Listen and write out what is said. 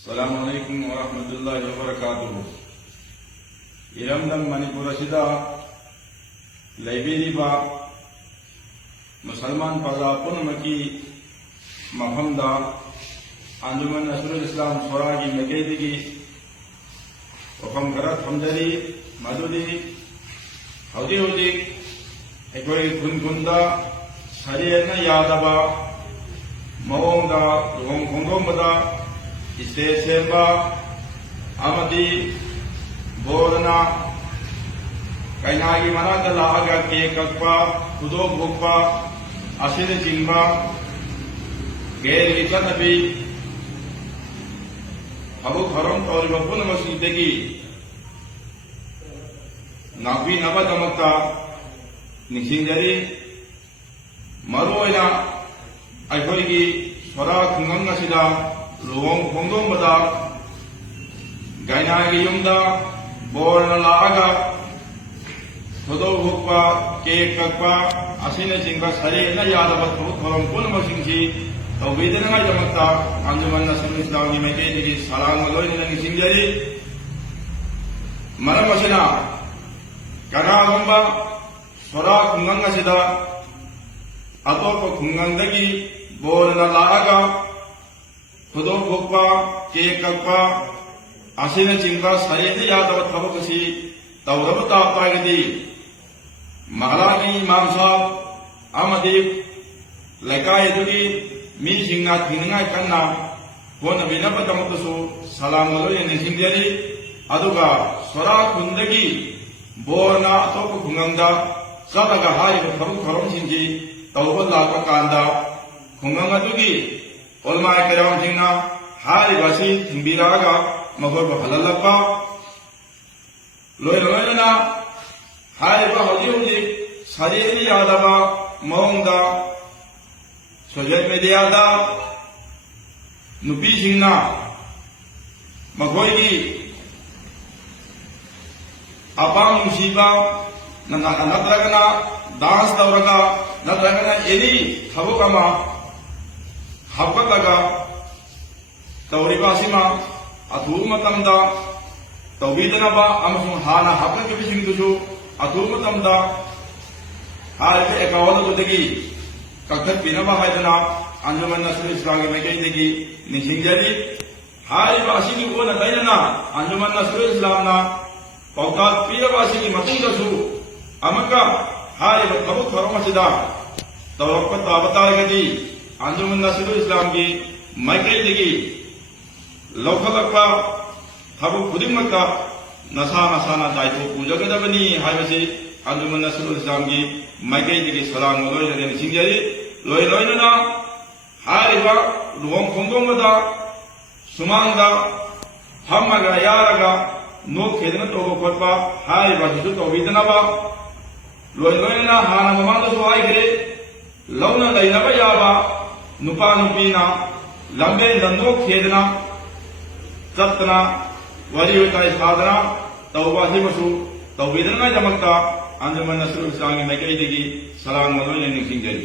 अस्सलामुअलैकुम वरहमतुल्लाहि वबरकातुहु। इरमदम मणिपुर असिदा लैबिरिबा मुसलमान पगला पुनमकी मफमदा अंजुमन नसरुल इस्लाम सोरागी मकेदिगी वफम खरा थमजरी मदुदी हौजी हौजी अखोई खुनदा सरियना यादबा मवोंदा लुहोंग खोंगोंबदा स्टेज सेंबा अमदी बोरना कईनागी मनाता लागा केक कक्पा खुदो भोगपा असिद चिंबा गैर विचनबी हबु खरम तौरिबा पुनमसिदगी नापी नबदमक्ता निसिंजरी मरोइना अखोइगी सोरा खुंगम असिदा लुहोंग खोंगोंबदा गायनागी युमदा बोरना लागा खुदो भोगपा केक कक्पा असिन चिंबा सरियना यादबा थबुक थोरम पुनमसिंगसी तौबीदनगाइदमक्ता अंजुमन नसरुल इस्लाम मकेदिगी सलाम लोइना निसिंजरी मरम असिना कनागुंबा सोरा खुंगंग असिदा अतोप खुंगंगदगी बोरना लागा खुदो भोगपा केक कक्पा असिन चिंबा सरियना यादबा थबुक असि तौरब तागदी महलागी इमाम साहब अमदी लैकायदुगी मीसिंगना थिंगनाय कन्ना होनबिनबदमक्तसु सलाम लोइना निसिंजरी अदुगा सोरा खुंदगी बोरना अतोप खुंगंगदा चलगा हारिबा थबुक थोरमसिंगी तौबा लापा कांदा खुंगंग अदुगी ओलमा करामसिंगना हारिबासी थिंबिरागा मखोइबा हललप्पा लोइना हारिबा हौजी हौजी सरियना यादबा मवोंदा सोशल मीडियादा नुपीसिंगना मखोइगी अपाम नुसीबा नत्रगना डांस तौरगा नत्रगना एनी थबुक अमा हपकलगा तौरिबासिमा अथुब मतमदा तौबीदनबा अमसुंग हाना हपकबिसिंगदुसु अथुब मतमदा हारिबा एकाउंट दुदगी कक्थपिनबा हाइदना अंजुमन नसरुल इस्लाम मकेदिगी निसिंजरी हारिबा असिगी ओना दैनना अंजुमन नसरुल इस्लामना पौतात पीरबा असिगी मतुंगदसु अमका हारिबा थबुक थोरमसिदा तौरप ताबतागदी अंजुमन नसरुल इस्लाम की मकेदिगी लौखलक्पा थबुक खुदिमक्ता नसा नसाना दायित्व पूजगदबनी हाइबसी अंजुमन नसरुल इस्लाम की मकेदिगी सलाम लोइना निसिंजरी लोइना हारिबा लुहोंग खोंगोंबदा सुमांगदा फमगा यारगा नोक खेदना तोबा खोटपा हारिबा हिसु तौबीदनबा लोइना हाना ममांगदसु हाइग्रे लौना लैनबा याबा नुपा नुपीना लंबे लंदोक खेदना चतना वरी वताई साधना तौबा हिमसु तौबीदनगाइदमक्ता अंजुमन नसरुल इस्लाम मकेदिगी सलाम लोइना निसिंजरी।